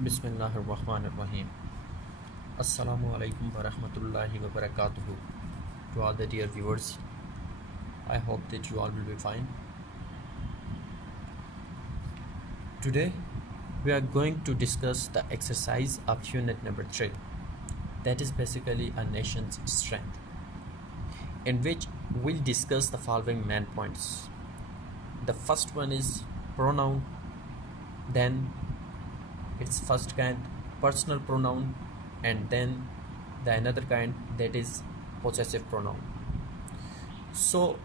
Bismillahirrahmanirrahim. Assalamu alaikum wa rahmatullahi wa barakatuhu. To all the dear viewers, I hope that you all will be fine. Today, we are going to discuss the exercise of unit number 3. That is basically a nation's strength, in which we'll discuss the following main points. The first one is pronoun, then its first kind, personal pronoun, and then the another kind, that is possessive pronoun. So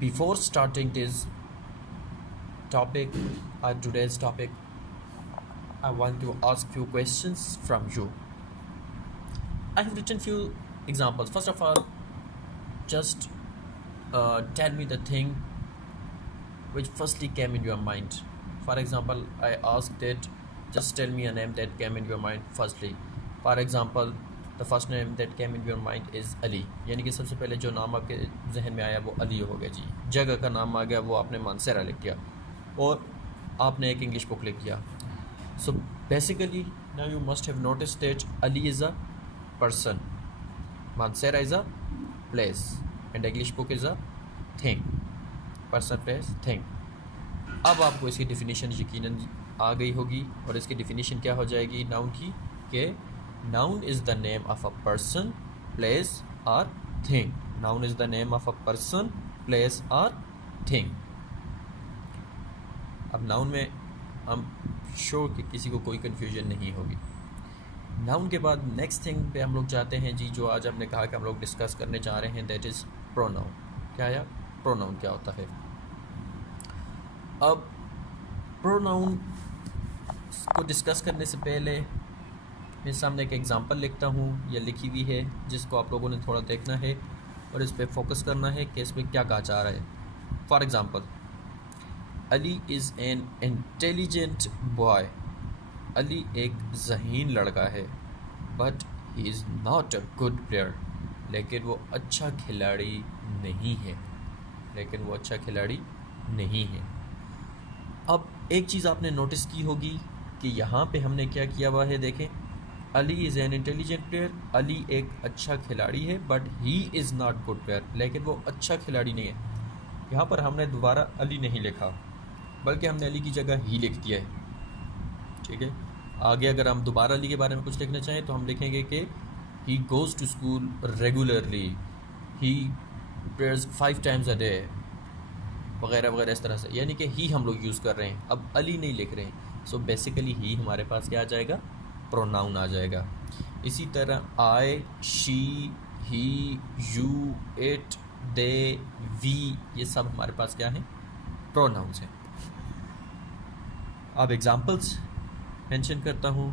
before starting this topic, today's topic, I want to ask few questions from you. I have written few examples. First of all, just tell me the thing which firstly came in your mind. For example, I asked it, just tell me a name that came in your mind firstly. For example, the first name that came in your mind is Ali. यानी कि सबसे पहले जो नाम आपके जहन में आया वो अली हो गया जी. जगह का नाम आ गया, वो आपने मानसेरा लिख दिया और आपने एक इंग्लिश बुक लिख दिया. So basically now you must have noticed that Ali is a person, Mansera is a place, and English book is a thing. Person, place, thing. अब आपको इसकी डिफिनीशन यकीनन आ गई होगी और इसकी डिफिनीशन क्या हो जाएगी नाउन की, कि noun is the name of a person, place और thing. Noun is the name of a person, place और थिंग. अब नाउन में हम श्योर कि किसी को कोई कन्फ्यूजन नहीं होगी. नाउन के बाद नेक्स्ट थिंग पे हम लोग जाते हैं जी, जो आज हमने कहा कि हम लोग डिस्कस करने जा रहे हैं, दैट इज़ प्रोनाउन. क्या आया? प्रोनाउन क्या होता है. अब प्रोनाउन को डिस्कस करने से पहले मेरे सामने एक एग्ज़ाम्पल लिखता हूँ, यह लिखी हुई है, जिसको आप लोगों ने थोड़ा देखना है और इस पर फोकस करना है कि इसमें क्या कहा जा रहा है. For example, Ali is an intelligent boy. Ali एक ज़हीन लड़का है. But he is not a good player. लेकिन वो अच्छा खिलाड़ी नहीं है. अब एक चीज़ आपने नोटिस की होगी कि यहाँ पे हमने क्या किया हुआ है. देखें, Ali is an intelligent player. Ali एक अच्छा खिलाड़ी है, but he is not good player. लेकिन वो अच्छा खिलाड़ी नहीं है. यहाँ पर हमने दोबारा अली नहीं लिखा, बल्कि हमने अली की जगह ही लिख दिया है. ठीक है. आगे अगर हम दोबारा अली के बारे में कुछ लिखना चाहें तो हम लिखेंगे कि he goes to school regularly, he prayers 5 times a day, वगैरह वगैरह इस तरह से. यानी कि ही हम लोग यूज़ कर रहे हैं, अब अली नहीं लिख रहे हैं. सो बेसिकली ही हमारे पास क्या आ जाएगा? प्रोनाउन आ जाएगा. इसी तरह I, she, he, you, it, they, we, ये सब हमारे पास क्या है? प्रोनाउंस हैं. अब एग्जांपल्स मेंशन करता हूँ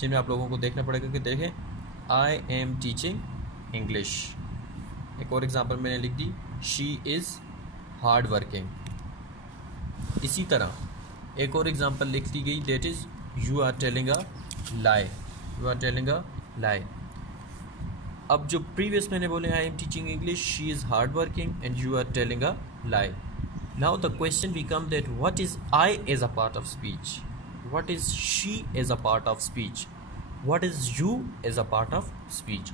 जिनमें आप लोगों को देखना पड़ेगा कि देखें, आई एम टीचिंग इंग्लिश. एक और एग्जांपल मैंने लिख दी, शी इज़ हार्ड वर्किंग. इसी तरह एक और एग्जांपल लिख दी गई, that is you are telling a lie. अब जो प्रीवियस मैंने बोले, I am teaching English, she is hard working and you are telling a lie. Now the question become that what is I as a part of speech, what is she as a part of speech, what is you as a part of speech.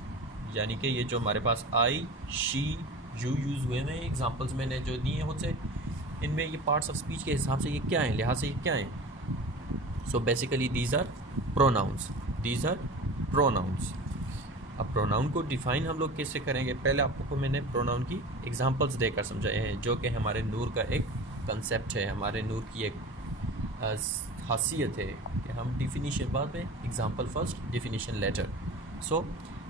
यानी कि ये जो हमारे पास I, she, you use हुए हैं, examples मैंने जो दिए हैं उनसे, इनमें ये पार्ट्स ऑफ स्पीच के हिसाब से ये क्या हैं, लिहाज से ये क्या हैं. So basically these are pronouns. अब प्रोनाउन को डिफ़ाइन हम लोग कैसे करेंगे? पहले आपको मैंने प्रोनाउन की एग्जांपल्स देकर समझाए हैं, जो कि हमारे नूर का एक कंसेप्ट है, हमारे नूर की एक खासियत है कि हम डिफिनीशन बाद में, example first, definition later. So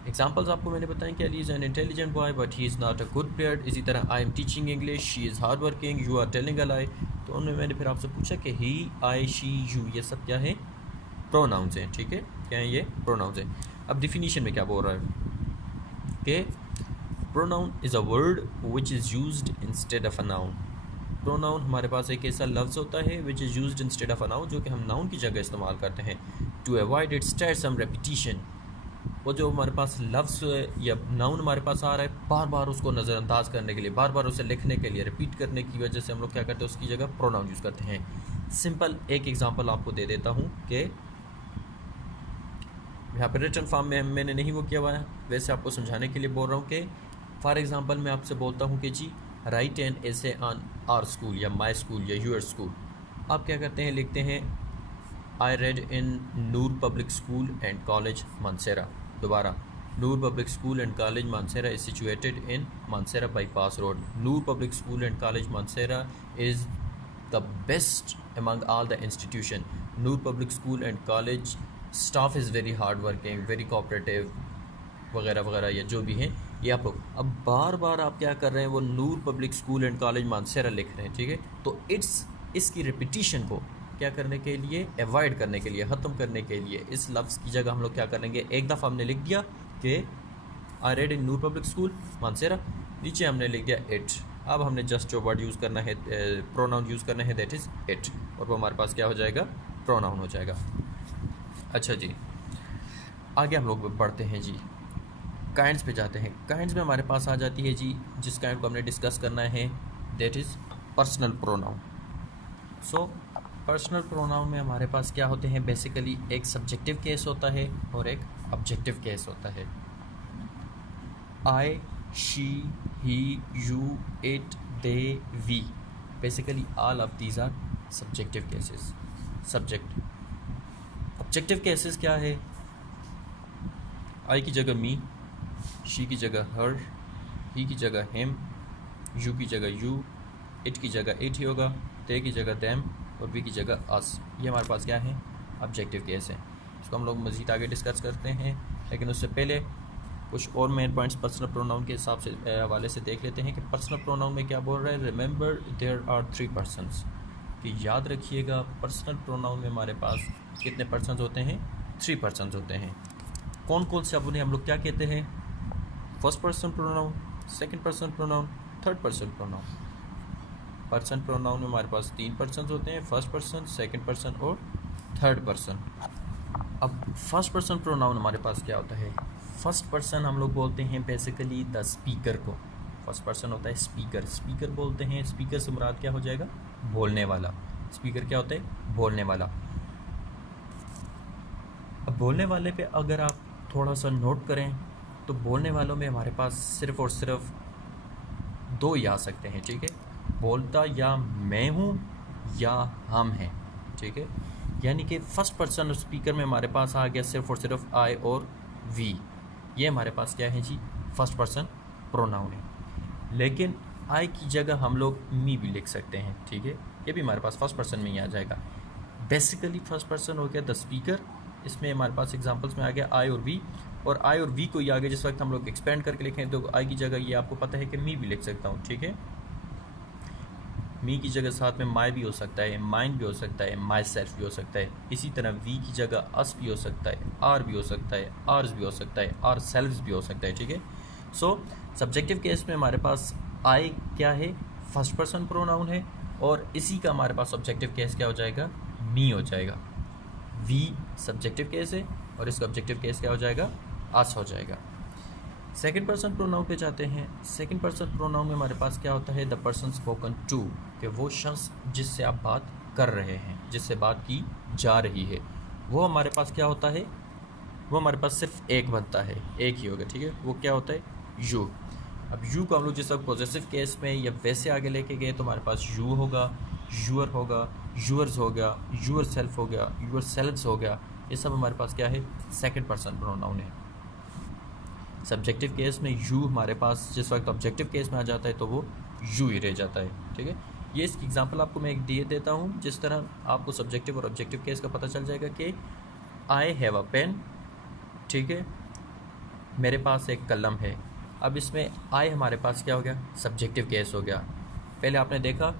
examples आपको मैंने बताएं कि Ali is an intelligent boy but he is not a good player. इसी तरह I am teaching English, she is hard working, you are telling a lie. तो उनमें मैंने फिर आपसे पूछा कि ही, आई, शी, यू, ये सब क्या है? प्रोनाउंस हैं. ठीक है, क्या है ये? प्रोनाउंस हैं. अब डिफिनीशन में क्या बोल रहा है कि pronoun is a word which is used instead of a noun. Pronoun हमारे पास एक ऐसा लफ्ज़ होता है which is used instead of a noun, जो कि हम नाउन की जगह इस्तेमाल करते हैं to avoid its tiresome repetition. वो जो हमारे पास लफ्ज़ या नाउन हमारे पास आ रहा है, बार बार उसको नज़रअंदाज करने के लिए, बार बार उसे लिखने के लिए, रिपीट करने की वजह से हम लोग क्या करते हैं, उसकी जगह प्रोनाउन यूज़ करते हैं. सिंपल एक एग्जांपल आपको दे देता हूँ कि यहाँ पर रिटन फॉर्म में मैंने नहीं वो किया हुआ है, वैसे आपको समझाने के लिए बोल रहा हूँ कि फॉर एग्ज़ाम्पल मैं आपसे बोलता हूँ कि जी write an essay on our school या माई स्कूल या यूर स्कूल। आप क्या करते हैं, लिखते हैं I read in Noor public school and college Mansehra. दोबारा, Noor public school and college Mansehra is situated in Mansehra bypass road. Noor public school and college Mansehra is the best among all the institution. Noor Public School and College staff is very hard working, very cooperative वगैरह वगैरह, या जो भी हैं ये आप लोग अब बार बार आप क्या कर रहे हैं, वो Noor public school and college Mansehra लिख रहे हैं, ठीक है। तो इसकी रिपीटिशन को क्या करने के लिए, अवॉइड करने के लिए, ख़त्म करने के लिए इस लफ्ज़ की जगह हम लोग क्या कर लेंगे, एक दफ़ा हमने लिख दिया कि आई read in Noor public school Mansehra, नीचे हमने लिख दिया इट। अब हमने जस्ट जो वर्ड यूज़ करना है, प्रोनाउन यूज़ करना है, दैट इज़ इट, और वो हमारे पास क्या हो जाएगा, प्रोनाउन हो जाएगा। अच्छा जी, आगे हम लोग बढ़ते हैं जी, काइंड्स पे जाते हैं। काइंड्स में हमारे पास आ जाती है जी, जिस काइंड को हमने डिस्कस करना है, that is personal pronoun. So personal pronoun में हमारे पास क्या होते हैं, बेसिकली एक सब्जेक्टिव केस होता है और एक ऑब्जेक्टिव केस होता है। आई, she, he, you, it, they, we. Basically, all of these are subjective cases. Subject. Objective cases क्या है? I की जगह me, she की जगह her, he की जगह him, you की जगह you, it की जगह it ही होगा, they की जगह them और we की जगह us। ये हमारे पास क्या है, ऑब्जेक्टिव केस है। इसको हम लोग मज़ीद आगे डिस्कस करते हैं, लेकिन उससे पहले कुछ और मेन पॉइंट्स पर्सनल प्रोनाउन के हिसाब से हवाले से देख लेते हैं कि पर्सनल प्रोनाउन में क्या बोल रहा है। रिमेंबर देयर आर 3 पर्सन्स, कि याद रखिएगा पर्सनल प्रोनाउन में हमारे पास कितने पर्सन्स होते हैं, 3 पर्सन्स होते हैं। कौन कौन से, अब उन्हें हम लोग क्या कहते हैं, first person pronoun, second person pronoun, third person pronoun. Person pronoun में हमारे पास 3 पर्सन्स होते हैं, फर्स्ट पर्सन, सेकंड पर्सन और थर्ड पर्सन। अब फर्स्ट पर्सन प्रोनाउन हमारे पास क्या होता है, फर्स्ट पर्सन हम लोग बोलते हैं बेसिकली द स्पीकर को। फर्स्ट पर्सन होता है स्पीकर, स्पीकर बोलते हैं, स्पीकर से मुराद क्या हो जाएगा, बोलने वाला। स्पीकर क्या होता है, बोलने वाला। अब बोलने वाले पे अगर आप थोड़ा सा नोट करें तो बोलने वालों में हमारे पास सिर्फ और सिर्फ 2 ही आ सकते हैं, ठीक है। बोलता या मैं हूँ या हम हैं, ठीक है। यानी कि फर्स्ट पर्सन और स्पीकर में हमारे पास आ गया सिर्फ और सिर्फ आई और वी। ये हमारे पास क्या है जी, फर्स्ट पर्सन प्रोनाउन है। लेकिन आई की जगह हम लोग मी भी लिख सकते हैं, ठीक है। ये भी हमारे पास फर्स्ट पर्सन में ही आ जाएगा। बेसिकली फर्स्ट पर्सन हो गया द स्पीकर, इसमें हमारे पास एग्जांपल्स में आ गया आई और वी, और आई और वी को ही आगे जिस वक्त हम लोग एक्सपेंड करके लिखें तो आई की जगह ये आपको पता है कि मी भी लिख सकता हूँ, ठीक है। मी की जगह साथ में माई भी हो सकता है, माइन भी हो सकता है, माई सेल्फ भी हो सकता है। इसी तरह वी की जगह अस भी हो सकता है, आर भी हो सकता है, आर्स भी हो सकता है, आर सेल्व्स भी हो सकता है, ठीक है। सो सब्जेक्टिव केस में हमारे पास आई क्या है, फर्स्ट पर्सन प्रोनाउन है, और इसी का हमारे पास ऑब्जेक्टिव केस क्या हो जाएगा, मी हो जाएगा। वी सब्जेक्टिव केस है और इसका ऑब्जेक्टिव केस क्या हो जाएगा, अस हो जाएगा। सेकंड पर्सन प्रोनाउन पे जाते हैं। सेकंड पर्सन प्रोनाउन में हमारे पास क्या होता है, द पर्सन स्पोकन टू, कि वो शख्स जिससे आप बात कर रहे हैं, जिससे बात की जा रही है, वो हमारे पास क्या होता है, वो हमारे पास सिर्फ एक बनता है, एक ही होगा, ठीक है। वो क्या होता है, यू। अब यू को हम लोग जिस वक्त पॉजेसिव केस में या वैसे आगे लेके गए तो हमारे पास यू होगा, यूअर होगा, यूअर्स हो गया, यूअर सेल्फ हो गया, यूअर सेल्व्स हो गया। ये सब हमारे पास क्या है, सेकंड पर्सन प्रोनाउन है। सब्जेक्टिव केस में यू हमारे पास जिस वक्त ऑब्जेक्टिव केस में आ जाता है तो वो यू ही रह जाता है, ठीक है। ये इसकी एग्जांपल आपको मैं एक दिए देता हूँ, जिस तरह आपको सब्जेक्टिव और ऑब्जेक्टिव केस का पता चल जाएगा कि आई हैव अ पेन, ठीक है, मेरे पास एक कलम है। अब इसमें आई हमारे पास क्या हो गया, सब्जेक्टिव केस हो गया। पहले आपने देखा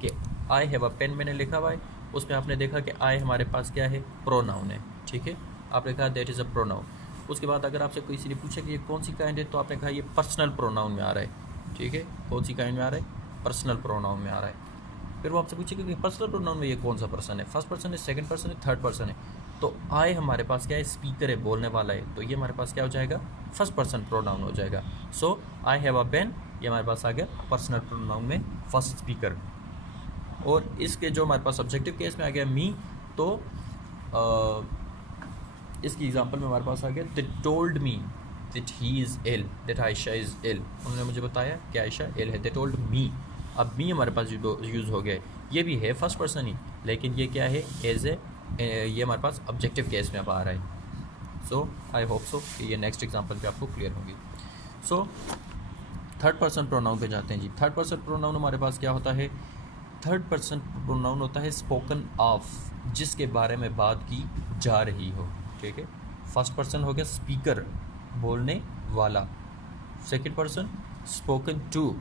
कि आई हैव अ पेन मैंने लिखा हुआ है, उसमें आपने देखा कि आई हमारे पास क्या है, प्रोनाउन है, ठीक है। आपने कहा दैट इज़ अ प्रोनाउन। उसके बाद अगर आपसे किसी ने पूछा कि ये कौन सी काइंड है तो आपने कहा ये पर्सनल प्रोनाउन में आ रहा है, ठीक है। कौन सी काइंड में आ रहा है, पर्सनल प्रोनाउन में आ रहा है। फिर वो आपसे पूछेगा कि पर्सनल प्रोनाउन में ये कौन सा पर्सन है, फर्स्ट पर्सन है, सेकंड पर्सन है, थर्ड पर्सन है। तो आई हमारे पास क्या है, स्पीकर है, बोलने वाला है, तो ये हमारे पास क्या हो जाएगा, फर्स्ट पर्सन प्रोनाउन हो जाएगा। सो आई हैव अ पेन, ये हमारे पास आ गया पर्सनल प्रोनाउन में फर्स्ट स्पीकर। और इसके जो हमारे पास ऑब्जेक्टिव केस में आ गया मी, तो इसकी एग्जांपल में हमारे पास आ गया, they told me that he is ill, that Ayesha is ill, उन्होंने मुझे बताया कि आयशा इल है। दे टोल्ड मी, अब मी हमारे पास यूज़ हो गया है, ये भी है फर्स्ट पर्सन ही, लेकिन ये क्या है, एज ए ये हमारे पास ऑब्जेक्टिव केस में अब आ रहा है। सो आई होप सो कि ये नेक्स्ट एग्जांपल पे आपको क्लियर होगी। सो थर्ड पर्सन प्रोनाउन पे जाते हैं जी। थर्ड पर्सन प्रोनाउन हमारे पास क्या होता है, थर्ड पर्सन प्रोनाउन होता है स्पोकन ऑफ, जिसके बारे में बात की जा रही हो, ठीक है। फर्स्ट पर्सन हो गया स्पीकर, बोलने वाला। सेकंड पर्सन स्पोकन टू,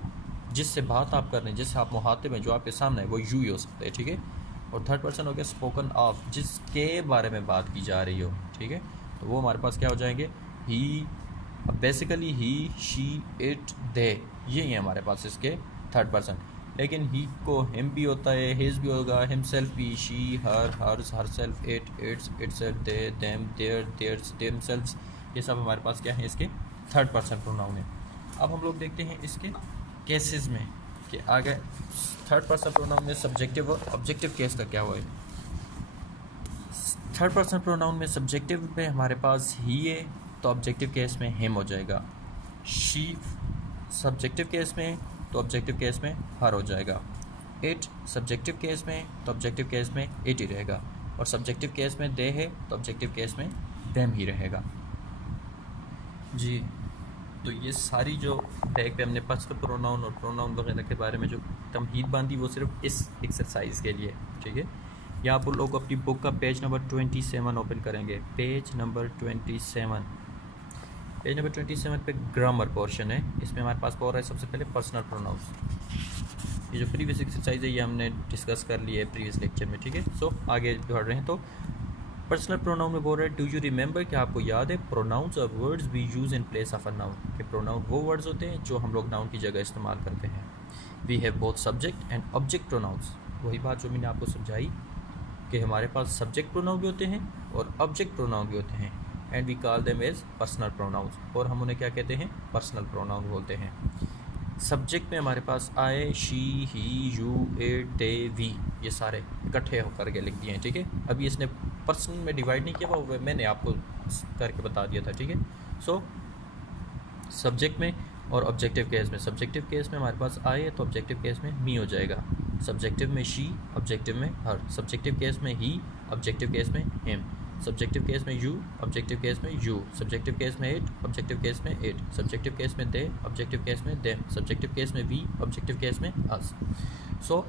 जिससे बात आप कर रहे हैं, जिससे आप मुहातिब हैं, जो आपके सामने है, वो यू ही हो सकता है, ठीक है। और थर्ड पर्सन हो गया स्पोकन ऑफ, जिसके बारे में बात की जा रही हो, ठीक है। तो वो हमारे पास क्या हो जाएंगे, ही, बेसिकली ही, शी, इट, दे, ये ही है हमारे पास इसके थर्ड पर्सन। लेकिन ही को हिम भी होता है, हिज भी होगा, हिमसेल्फ भी, she, her, hers, herself, it, its, itself, they, them, their, theirs, themselves, ये सब हमारे पास क्या है, इसके थर्ड पर्सन प्रोनाउन है। अब हम लोग देखते हैं इसके केसेस में कि आगे थर्ड पर्सन प्रोनाउन में सब्जेक्टिव और ऑब्जेक्टिव केस का क्या हुआ है। थर्ड पर्सन प्रोनाउन में सब्जेक्टिव में हमारे पास ही है, तो ऑब्जेक्टिव केस में हिम हो जाएगा। शी सब्जेक्टिव केस में, तो ऑब्जेक्टिव केस में हर हो जाएगा। इट सब्जेक्टिव केस में, तो ऑब्जेक्टिव केस में इट ही रहेगा। और सब्जेक्टिव केस में दे है, तो ऑब्जेक्टिव केस में देम ही रहेगा जी। तो ये सारी जो बैक पे हमने पर्सनल प्रोनाउन और प्रोनाउन वगैरह के बारे में जो तमहीद बांधी, वो सिर्फ इस एक्सरसाइज के लिए, ठीक है। यहाँ पर लोग अपनी बुक का पेज नंबर 27 ओपन करेंगे। पेज नंबर 27, पेज नंबर 27 पे ग्रामर पोर्शन है। इसमें हमारे पास और है सबसे पहले पर्सनल प्रोनाउंस। ये जो प्रीवियस एक्सरसाइज है ये हमने डिस्कस कर लिया है प्रीवियस लेक्चर में, ठीक है। सो आगे बढ़ रहे हैं। तो पर्सनल प्रोनाउन में बोल रहे हैं, डू यू रिमेंबर, कि आपको याद है, प्रोनाउंस और words we use in place of a noun, कि प्रोनाउन वो वर्ड्स होते हैं जो हम लोग नाउन की जगह इस्तेमाल करते हैं। We have both subject and object pronouns, वही बात जो मैंने आपको समझाई कि हमारे पास सब्जेक्ट प्रोनाउन भी होते हैं और ऑब्जेक्ट प्रोनाउन भी होते हैं। And we call them as personal pronouns, और हम उन्हें क्या कहते हैं, पर्सनल प्रोनाउन बोलते हैं। सब्जेक्ट में हमारे पास I, she, he, you, it, they, we, ये सारे इकट्ठे होकर के लिख दिए हैं, ठीक है। अभी इसने पर्सन में डिवाइड नहीं किया, वो मैंने आपको करके बता दिया था, ठीक है। सो सब्जेक्ट में और ऑब्जेक्टिव केस में, सब्जेक्टिव केस में हमारे पास आई है, तो ऑब्जेक्टिव केस में मी हो जाएगा। सब्जेक्टिव में शी, ऑब्जेक्टिव में हर। सब्जेक्टिव केस में ही, ऑब्जेक्टिव केस में हिम। सब्जेक्टिव केस में यू, ऑब्जेक्टिव केस में यू। सब्जेक्टिव केस में इट, ऑब्जेक्टिव केस में इट। सब्जेक्टिव केस में दे, ऑब्जेक्टिव केस में देम। सब्जेक्टिव केस में वी, ऑब्जेक्टिव केस में अस। सो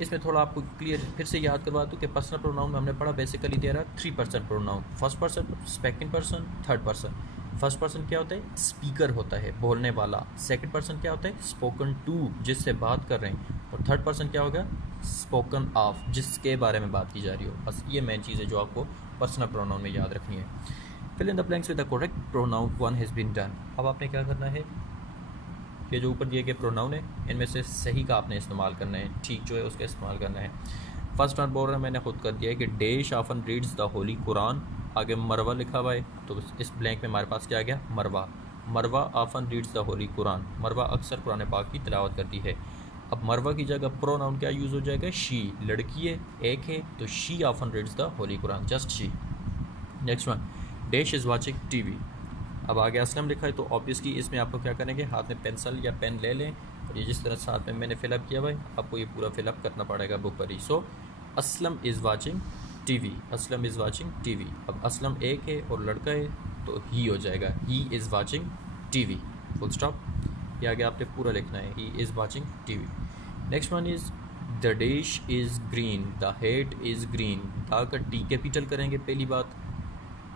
इसमें थोड़ा आपको क्लियर फिर से याद करवा दूँ कि पर्सनल प्रोनाउन में हमने पढ़ा बेसिकली दे रहा 3 person pronoun, first person, second person, third person. First person क्या होता है, स्पीकर होता है, बोलने वाला। सेकंड पर्सन क्या होता है, स्पोकन टू, जिससे बात कर रहे हैं। और थर्ड पर्सन क्या होगा, स्पोकन ऑफ, जिसके बारे में बात की जा रही हो। बस ये मेन चीज़ है जो आपको पर्सनल प्रोनाउन में याद रखनी है। Fill in the blanks with the correct pronoun one has been done. अब आपने क्या करना है, ये जो ऊपर दिए गए प्रोनाउन है इनमें से सही का आपने इस्तेमाल करना है, ठीक जो है उसका इस्तेमाल करना है। फर्स्ट वन बोल रहा है, मैंने खुद कर दिया है कि dash often reads the Holi Quran, आगे मरवा लिखा हुआ है, तो इस ब्लैंक में हमारे पास क्या आ गया, मरवा। मरवा often reads the Holi Quran, मरवा अक्सर कुरान पाक की तिलावत करती है। अब मरवा की जगह प्रोनाउन क्या यूज़ हो जाएगा, शी, लड़की है, एक है, तो she often reads the Holi Quran, just she. Next one, dash is watching TV. अब आगे असलम लिखा है, तो ऑब्वियसली इसमें आपको क्या करेंगे, हाथ में पेंसिल या पेन ले लें, और ये जिस तरह साथ में मैंने फिलअप किया भाई, आपको ये पूरा फिलअप करना पड़ेगा बुक पर ही। So Aslam is watching TV, Aslam is watching TV. अब असलम एक है और लड़का है, तो ही हो जाएगा, he is watching TV, full stop. ये आगे आपने पूरा लिखना है, he is watching TV. Next one is the dish is green, the hate is green. दा का टी कैपिटल करेंगे पहली बात,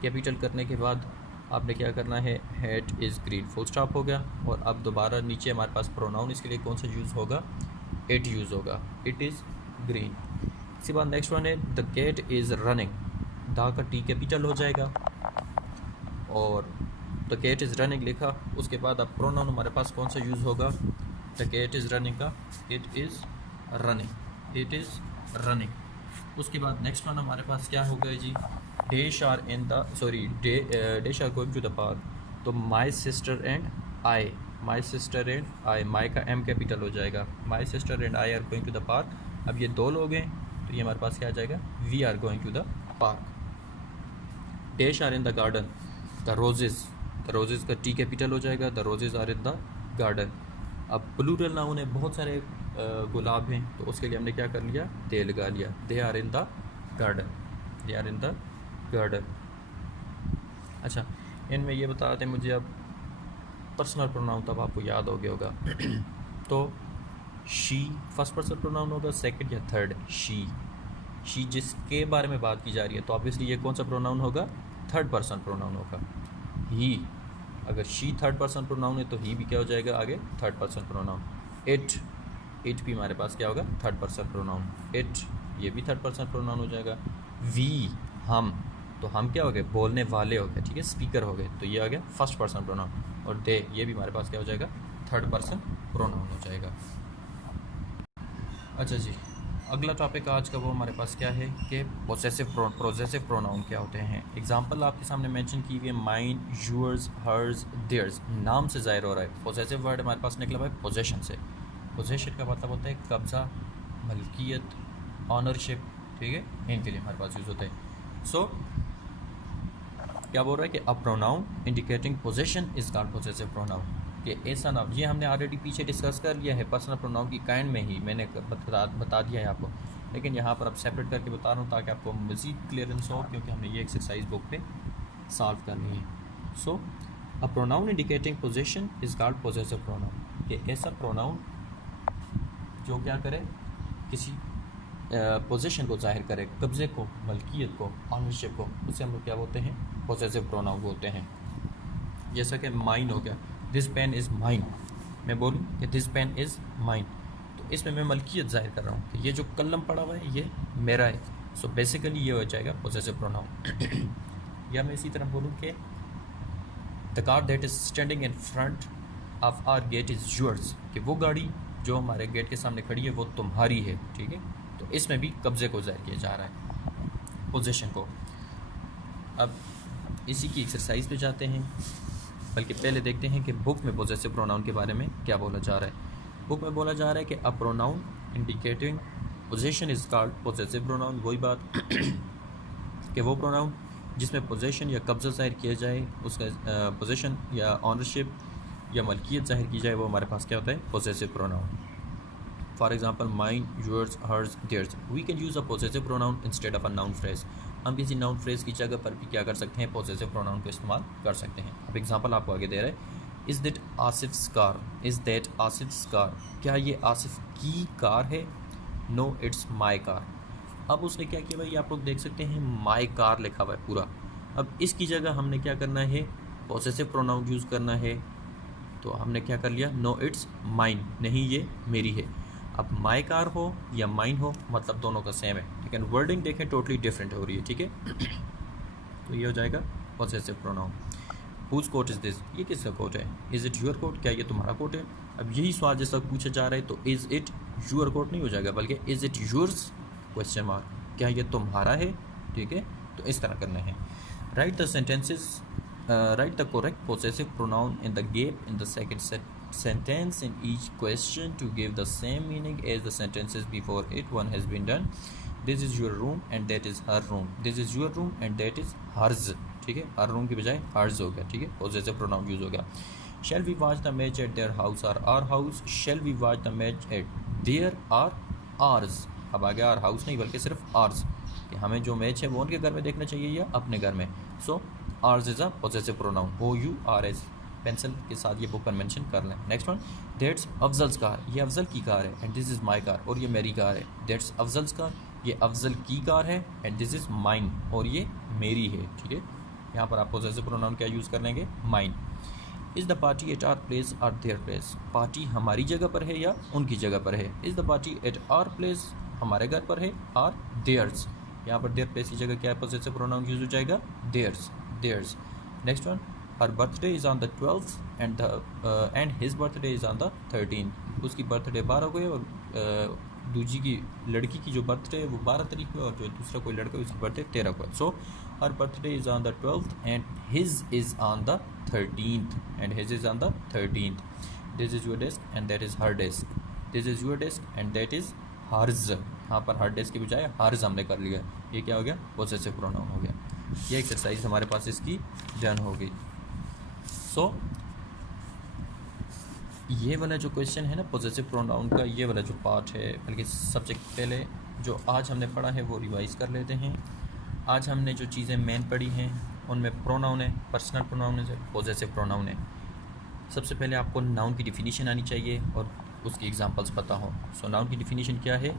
कैपिटल करने के बाद आपने क्या करना है, hate is green, full stop हो गया। और अब दोबारा नीचे हमारे पास प्रोनाउन, इसके लिए कौन सा यूज़ होगा, इट यूज़ होगा, इट इज़ ग्रीन। इसके बाद नेक्स्ट वन है द कैट इज़ रनिंग, दा का टी कैपिटल हो जाएगा और द कैट इज़ रनिंग लिखा। उसके बाद अब प्रोनाउन हमारे पास कौन सा यूज़ होगा, द कैट इज़ रनिंग का it is running, it is running. उसके बाद नेक्स्ट वन हमारे पास क्या होगा जी, dash are in the sorry dash are going to the park, तो my sister and I, my sister and I, my का एम कैपिटल हो जाएगा, my sister and I are going to the park. अब ये दो लोग हैं, तो ये हमारे पास क्या आ जाएगा, we are going to the park. Dash are in the garden, the roses का टी कैपिटल हो जाएगा, the roses are in the garden. अब प्लूरल नाउन है, बहुत सारे गुलाब हैं, तो उसके लिए हमने क्या कर लिया, दे लगा लिया, they are in the garden, they are in the garden. अच्छा, इनमें ये बता दें मुझे अब पर्सनल प्रोनाउन, तब आपको याद हो गया होगा तो शी फर्स्ट पर्सन प्रोनाउन होगा, सेकंड या थर्ड, शी जिसके बारे में बात की जा रही है, तो ऑब्वियसली ये कौन सा प्रोनाउन होगा, थर्ड पर्सन प्रोनाउन होगा। ही, अगर शी थर्ड पर्सन प्रोनाउन है तो ही भी क्या हो जाएगा आगे, थर्ड पर्सन प्रोनाउन। इट भी हमारे पास क्या होगा, थर्ड पर्सन प्रोनाउन, इट ये भी थर्ड पर्सन प्रोनाउन हो जाएगा। वी हम, तो हम क्या हो गए, बोलने वाले हो गए, ठीक है, स्पीकर हो गए, तो ये आ गया फर्स्ट पर्सन प्रोनाउन। और दे ये भी हमारे पास क्या हो जाएगा, थर्ड पर्सन प्रोनाउन हो जाएगा। अच्छा जी, अगला टॉपिक आज का वो हमारे पास क्या है कि पोजेसिव प्रोनाउन क्या होते हैं। एग्जांपल आपके सामने मेंशन की हुई है, माइन, यूअर्स, हर्स, देयर्स, नाम से ज़ाहिर हो रहा है। पोजेसिव वर्ड हमारे पास निकला हुआ है पोजेशन से। पोजेशन का मतलब होता है कब्ज़ा, मलकियत, ऑनरशिप, ठीक है, इनके लिए हमारे पास यूज़ होता है। सो क्या बोल रहा है कि अ pronoun indicating possession is called possessive pronoun, कि ऐसा नाम, ये हमने ऑलरेडी पीछे डिस्कस कर लिया है पर्सनल प्रोनाउन की काइंड में ही, मैंने बता दिया है आपको, लेकिन यहाँ पर अब सेपरेट करके बता रहा हूँ ताकि आपको मज़ीद क्लियरेंस हो, क्योंकि हमने ये एक्सरसाइज बुक पे सॉल्व करनी है। So a pronoun indicating possession is called possessive pronoun, कि ऐसा प्रोनाउन जो क्या करे, किसी पोजीशन को जाहिर करे, कब्ज़े को, मलकियत को, ऑनरशिप को, उसे हम लोग क्या बोलते हैं, पोजेसिव प्रोनाउन बोलते हैं। जैसा कि माइन हो गया, दिस पेन इज़ माइन, मैं बोलूँ कि दिस पेन इज़ माइन, तो इसमें मैं मलकियत जाहिर कर रहा हूँ कि ये जो कलम पड़ा हुआ है ये मेरा है। सो बेसिकली ये हो जाएगा पोजेसिव प्रोनाउन। या मैं इसी तरह बोलूँ कि the car that is standing in front of our gate is yours, कि वो गाड़ी जो हमारे गेट के सामने खड़ी है वो तुम्हारी है, ठीक है, तो इसमें भी कब्ज़े को ज़ाहिर किया जा रहा है, पोजीशन को। अब इसी की एक्सरसाइज पे जाते हैं, बल्कि पहले देखते हैं कि बुक में पोजेसिव प्रोनाउन के बारे में क्या बोला जा रहा है। बुक में बोला जा रहा है कि अ pronoun indicating position is called possessive pronoun, वही बात कि वो प्रोनाउन जिसमें पोजीशन या कब्ज़ा ज़ाहिर किया जाए, उसका पोजीशन या ऑनरशिप या मलकियत ज़ाहिर की जाए, वो हमारे पास क्या होता है, possessive pronoun. For example mine, yours, hers, theirs, we can use a possessive pronoun instead of a noun phrase. हम किसी नाउन फ्रेज की जगह पर भी क्या कर सकते हैं, पोजेसिव प्रोनाउन को इस्तेमाल कर सकते हैं। अब एग्जांपल आपको आगे दे रहा है, is that Asif's car, is that Asif's car, क्या ये आसिफ की कार है, नो इट्स माई कार। अब उसने क्या किया भाई, आप लोग देख सकते हैं माई कार लिखा हुआ है पूरा। अब इसकी जगह हमने क्या करना है, पोजेसिव प्रोनाउन यूज़ करना है, तो हमने क्या कर लिया, नो इट्स माइन, नहीं ये मेरी है। अब माई कार हो या माइन हो, मतलब दोनों का सेम है, लेकिन वर्डिंग देखें टोटली डिफरेंट हो रही है, ठीक है। तो ये हो जाएगा possessive pronoun. Whose coat is this, ये किसका कोट है, इज़ इट योर कोट, क्या ये तुम्हारा कोट है। अब यही सवाल जैसा पूछा जा रहा है, तो इज़ इट योर कोट नहीं हो जाएगा, बल्कि is it yours question mark, क्या ये तुम्हारा है, ठीक है। तो इस तरह करना है। Right the sentences, write the correct possessive pronoun in the gap in the second sentence in each question to give the same meaning as the sentences before it. One has been done. This is your room and that is her room. This is your room and that is hers. ठीक है, her room की बजाय hers हो गया, ठीक है, possessive pronoun use हो गया। Shall we watch the match at their house or our house? Shall we watch the match at their or ours? अब आ गया our house नहीं बल्कि सिर्फ ours, कि हमें जो मैच है वो उनके घर में देखना चाहिए या अपने घर में। सो ours is a possessive pronoun, OURS, pencil के साथ ये बुक पर मेंशन कर लें। नेक्स्ट वन, दैट्स अफजल्स कार, ये अफजल की कार है, and this is my car, और ये मेरी कार है। दैट्स अफजल्स कार, ये अफजल की कार है, एंड दिस इज़ माइन, और ये मेरी है, ठीक है। यहाँ पर आप पोजेसिव प्रोनाउन क्या यूज़ कर लेंगे, mine. Is the party at our place और देयर प्लेस, पार्टी हमारी जगह पर है या उनकी जगह पर है। Is the party at our place, हमारे घर पर है, और देयर्स, यहाँ पर देयर प्लेस की जगह क्या पोजेसिव प्रोनाउन यूज़ हो जाएगा, theirs, theirs. Next one, her birthday is on the 12th and his birthday is on the 13th, उसकी बर्थडे 12 को है और दूजी की लड़की की जो बर्थडे है वो 12 तारीख को है, और जो दूसरा कोई लड़का है उसकी बर्थडे 13 को है। So her birthday is on the 12th and his is on the 13th, and his is on the 13th। This is your desk and that is her desk, this is your desk and that is hers. यहाँ पर हर desk के बजाय हर्ज हमने कर लिया, ये क्या हो गया, पोजेसिव प्रोनाउन हो गया। ये एक्सरसाइज हमारे पास इसकी डन हो गई। सो ये वाला जो क्वेश्चन है ना पोजेसिव प्रोनाउन का, ये वाला जो पार्ट है, बल्कि सब्जेक्ट पहले जो आज हमने पढ़ा है वो रिवाइज़ कर लेते हैं। आज हमने जो चीज़ें मेन पढ़ी हैं उनमें प्रोनाउन है, पर्सनल प्रोनाउन है, पोजेसिव प्रोनाउन है। सबसे पहले आपको नाउन की डिफिनीशन आनी चाहिए और उसकी एग्जांपल्स पता हो। सो नाउन की डिफिनीशन क्या है?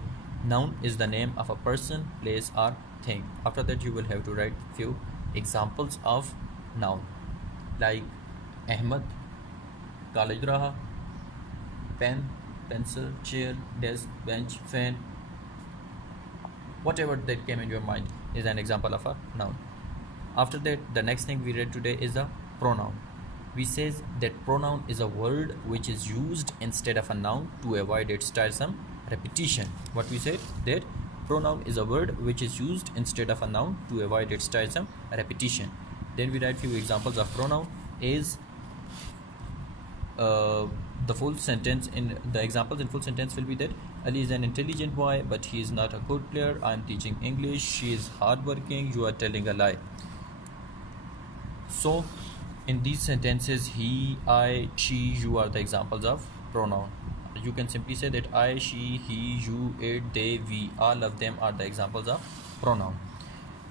Noun is the name of a person, place और thing. After that you will have to write few examples of noun like Ahmad, college रहा, pen, pencil, chair, desk, bench, fan, whatever that came in your mind is an example of a noun. After that, the next thing we read today is the pronoun. We says that pronoun is a word which is used instead of a noun to avoid its tiresome repetition. What we said, that pronoun is a word which is used instead of a noun to avoid its tiresome repetition. Then we write few examples of pronoun is the full sentence in the examples in full sentence will be that Ali is an intelligent boy but he is not a good player. I am teaching English. She is hardworking. You are telling a lie. So in these sentences, he, I, she, you are the examples of pronoun. You can simply say that I, she, he, you, it, they, we, all of them are the examples of pronoun.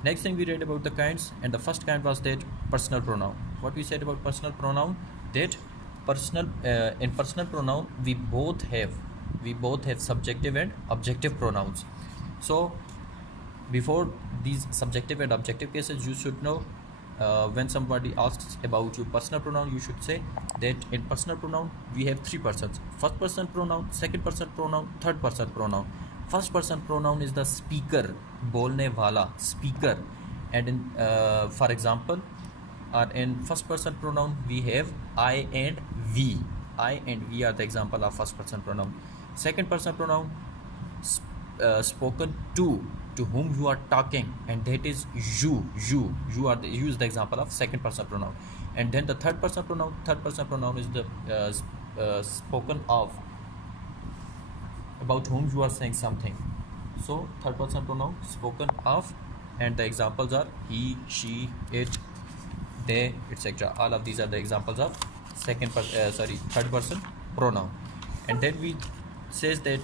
Next thing we read about the kinds, and the first kind was that personal pronoun. What we said about personal pronoun, that in personal pronoun we both have subjective and objective pronouns. So before these subjective and objective cases, you should know when somebody asks about your personal pronoun, you should say that in personal pronoun we have three persons: first person pronoun, second person pronoun, third person pronoun. First person pronoun is the speaker, bolne wala, speaker. And in for example, in first person pronoun we have I and we. I and we are the example of first person pronoun. Second person pronoun, spoken to whom you are talking, and that is you. You is the example of second person pronoun. And then the third person pronoun is the spoken of, about whom you are saying something. So third person pronoun, spoken of, and the examples are he, she, it, they, etc. All of these are the examples of third person pronoun. And then we says that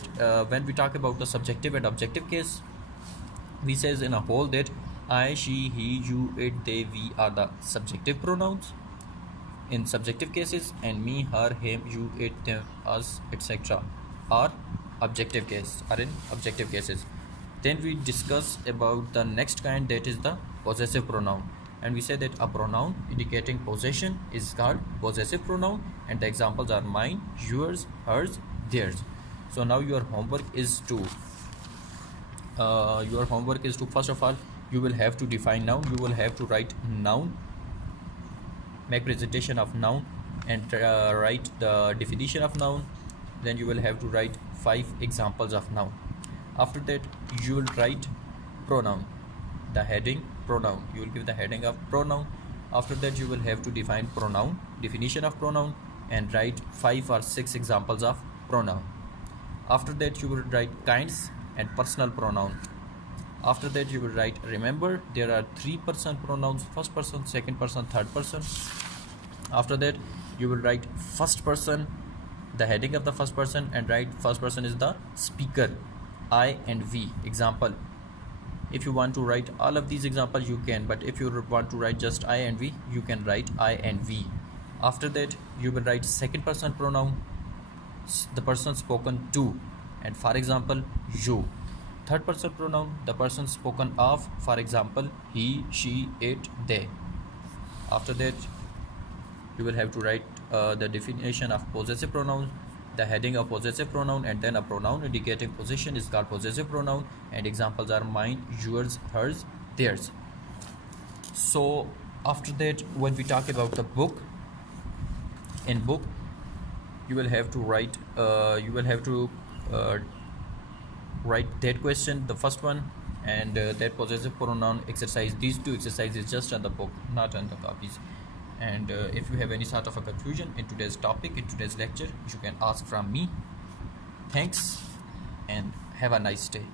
when we talk about the subjective and objective case, we says in a whole that I, she, he, you, it, they, we are the subjective pronouns in subjective cases, and me, her, him, you, it, them, us, etc. are objective cases. Then we discuss about the next kind, that is the possessive pronoun. And we say that a pronoun indicating possession is called possessive pronoun, and the examples are mine, yours, hers, theirs. So now your homework is to first of all, you will have to define noun. You will have to write noun, make presentation of noun, and write the definition of noun. Then you will have to write 5 examples of noun. After that, you will write pronoun, the heading pronoun. You will give the heading of pronoun. After that, you will have to define pronoun, definition of pronoun, and write 5 or 6 examples of pronoun. After that, you will write kinds and personal pronoun. After that, you will write, remember there are 3 person pronouns: first person, second person, third person. After that, you will write first person, the heading of the first person, and write first person is the speaker, I and we. Example, if you want to write all of these examples, you can, but if you want to write just I and we, you can write I and we. After that, you will write second person pronoun, the person spoken to, and for example, you. Third person pronoun, the person spoken of, for example, he, she, it, they. After that, you will have to write the definition of possessive pronoun, the heading of possessive pronoun, and then a pronoun indicating possession is called possessive pronoun, and examples are mine, yours, hers, theirs. So after that, when we talk about the book, in book you will have to write write that question, the first one, and that possessive pronoun exercise. These 2 exercises just on the book, not on the copies. And if you have any sort of a confusion in today's topic, in today's lecture, you can ask from me. Thanks and have a nice day.